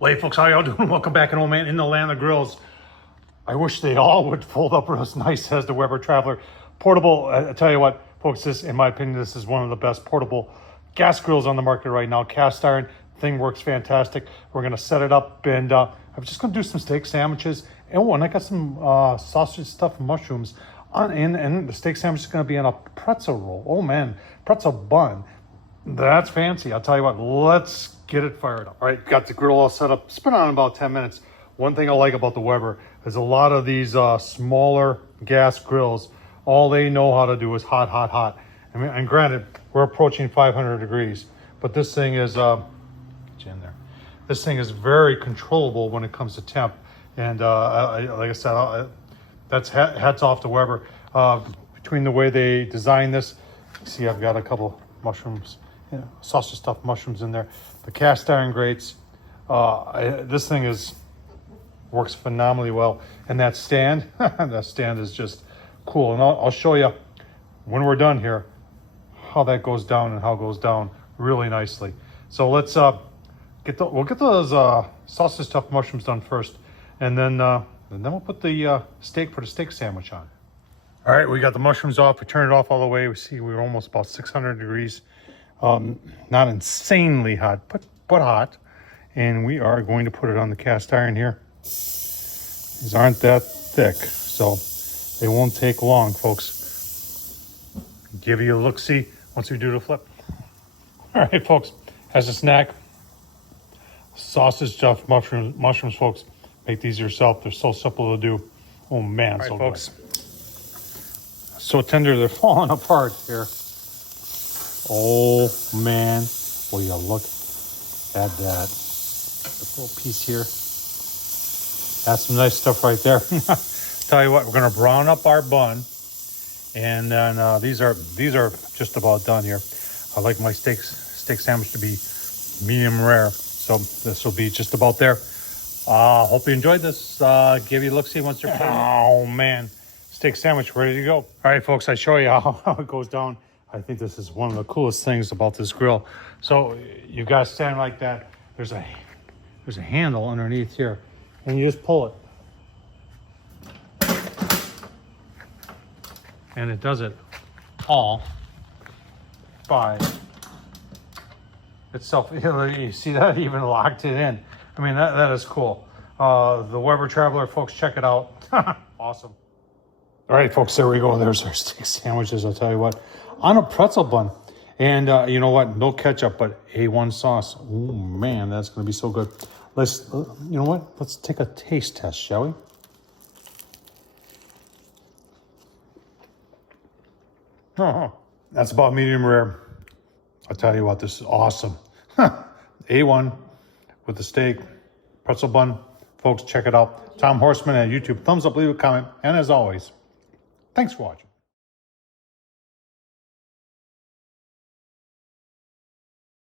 Well, hey folks, how y'all doing? Welcome back, and old man in the land of grills. I wish they all would fold up as nice as the Weber Traveler portable. I tell you what, folks, this, in my opinion, this is one of the best portable gas grills on the market right now. Cast iron thing works fantastic. We're gonna set it up, and I'm just gonna do some steak sandwiches. And I got some sausage stuffed mushrooms and the steak sandwich is gonna be in a pretzel roll. Oh man, pretzel bun. That's fancy. I'll tell you what, let's get it fired up. All right, got the grill all set up. It's been on about 10 minutes. One thing I like about the Weber is a lot of these smaller gas grills, all they know how to do is hot, hot, hot. I mean, and granted, we're approaching 500 degrees, but this thing is, get you in there. This thing is very controllable when it comes to temp. And like I said, that's hats off to Weber. Between the way they designed this, see, I've got a couple mushrooms, sausage stuffed mushrooms in there. The cast iron grates. This thing works phenomenally well. And that stand, that stand is just cool. And I'll show you when we're done here how that goes down and how it goes down really nicely. So let's we'll get those sausage stuffed mushrooms done first, and then we'll put the steak for the steak sandwich on. All right, we got the mushrooms off. We turned it off all the way. We see we're almost about 600 degrees. Not insanely hot, but hot. And we are going to put it on the cast iron here. These aren't that thick, so they won't take long, folks. Give you a look-see once we do the flip. All right, folks, as a snack, sausage stuffed mushrooms, folks. Make these yourself. They're so simple to do. Oh, man, so folks. Good. So tender, they're falling apart here. Oh man, will you look at that? This little piece here. That's some nice stuff right there. Tell you what, we're gonna brown up our bun, and then these are just about done here. I like my steak sandwich to be medium rare, so this will be just about there. Hope you enjoyed this. Give you a look-see once you're playing. Oh man. Steak sandwich ready to go. All right, folks, I show you how it goes down. I think this is one of the coolest things about this grill. So you got to stand like that. There's a handle underneath here, and you just pull it. And it does it all by itself. You see that? Even locked it in. I mean, that is cool. The Weber Traveler, folks, check it out. Awesome. All right, folks, there we go. There's our steak sandwiches, I'll tell you what. On a pretzel bun. And you know what? No ketchup, but A1 sauce. Oh, man, that's going to be so good. You know what? Let's take a taste test, shall we? Oh, that's about medium rare. I'll tell you what, this is awesome. A1 with the steak, pretzel bun. Folks, check it out. Tom Horsman at YouTube. Thumbs up, leave a comment. And as always, thanks for watching.